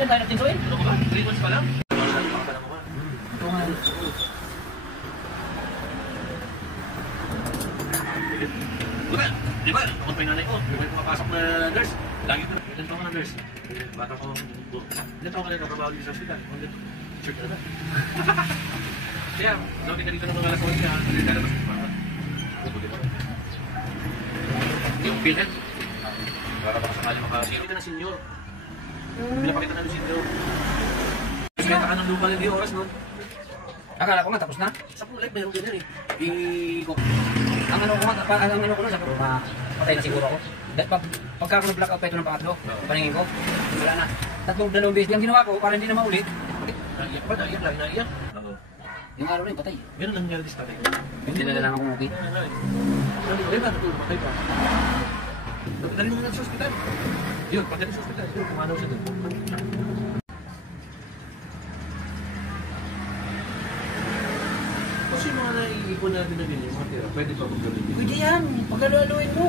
kailan tayo nagtinsuin? Ano ka ba? 3 months pa lang? Baka pa lang mo ba? Ito nga. Diba? Diba? Ako pa yung nanay ko. Diba yung pumapasok na nurse? Lagi ko na. Ilan pa ako na nurse? Bata ko. Ilan pa ako na nakabawi sa hospital? Sure ka na ba? Kaya, lagi ka dito ng mga alas 11 niya. Hindi ka labas ng mga. Yung PhilHealth. Para baka sakali makasiro ka na senior. Pinapakita na doon senior. Kasi kaya ka ng lupa ng oras nun. Akala ko nga tapos na. Sa Pulay, mayroon din yan eh. Ang ano ko nga, sabi ko, patay na siguro ako. Pagka ako nag-blackout pa ito ng pangatlo, paningin ko, wala na. Dalawang beses yung ginawa ko para hindi na maulit. Naiyak pa, naiyak lang, naiyak. Yung araw na yun, patay. Meron lang nangyari sa patay. Hindi na lang akong okay. Ay ba, natulog, patay pa. Dali mo na sa hospital. Yun, patay sa hospital. Yun, kumanaw siya doon. Kasi yung mga naiipon natin na bilhin, mga tira, pwede pa kung gawin. Pwede yan, pagkalo-aluin mo.